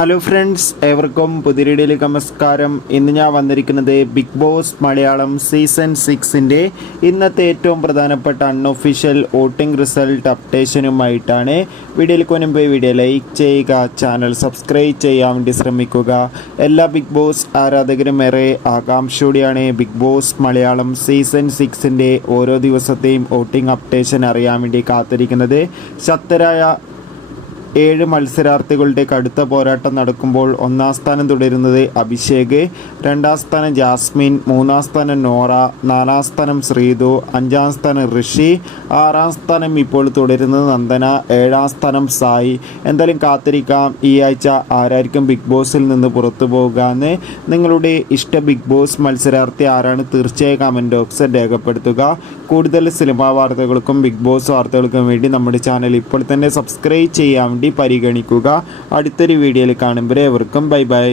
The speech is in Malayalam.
ഹലോ ഫ്രണ്ട്സ്, ഏവർക്കും പുതിയ വീഡിയോയിലേക്ക് നമസ്കാരം. ഇന്ന് ഞാൻ വന്നിരിക്കുന്നത് ബിഗ് ബോസ് മലയാളം സീസൺ 6ൻ്റെ ഇന്നത്തെ ഏറ്റവും പ്രധാനപ്പെട്ട അൺഒഫീഷ്യൽ വോട്ടിംഗ് റിസൾട്ട് അപ്ഡേഷനുമായിട്ടാണ്. വീഡിയോയിലേക്ക് മുൻപ് വീഡിയോ ലൈക്ക് ചെയ്യുക, ചാനൽ സബ്സ്ക്രൈബ് ചെയ്യാൻ വേണ്ടി ശ്രമിക്കുക. എല്ലാ ബിഗ് ബോസ് ആരാധകരും ഏറെ ആകാംക്ഷയോടെയാണ് ബിഗ് ബോസ് മലയാളം സീസൺ 6ൻ്റെ ഓരോ ദിവസത്തെയും വോട്ടിംഗ് അപ്ഡേഷൻ അറിയാൻ വേണ്ടി കാത്തിരിക്കുന്നത്. ശക്തരായ 7 മത്സരാർത്ഥികളുടെ കടുത്ത പോരാട്ടം നടക്കുമ്പോൾ ഒന്നാം സ്ഥാനം തുടരുന്നത് അഭിഷേക്, രണ്ടാം സ്ഥാനം ജാസ്മിൻ, മൂന്നാം സ്ഥാനം നോറ, നാലാം സ്ഥാനം ശ്രീതു, അഞ്ചാം സ്ഥാനം ഋഷി, ആറാം സ്ഥാനം ഇപ്പോൾ തുടരുന്നത് നന്ദന, ഏഴാം സ്ഥാനം സായി. എന്തായാലും കാത്തിരിക്കാം ഈ ആഴ്ച ആരായിരിക്കും ബിഗ് ബോസിൽ നിന്ന് പുറത്തു പോകുകയെന്ന്. നിങ്ങളുടെ ഇഷ്ട ബിഗ് ബോസ് മത്സരാർത്ഥി ആരാണ്? തീർച്ചയായും കമൻറ്റ് ബോക്സിൽ രേഖപ്പെടുത്തുക. കൂടുതൽ സിനിമാ വാർത്തകൾക്കും ബിഗ് ബോസ് വാർത്തകൾക്കും വേണ്ടി നമ്മുടെ ചാനൽ ഇപ്പോൾ തന്നെ സബ്സ്ക്രൈബ് ചെയ്യാൻ പരിഗണിക്കുക. അടുത്തൊരു വീഡിയോയിൽ കാണുമ്പോൾ ഏവർക്കും ബൈ ബൈ.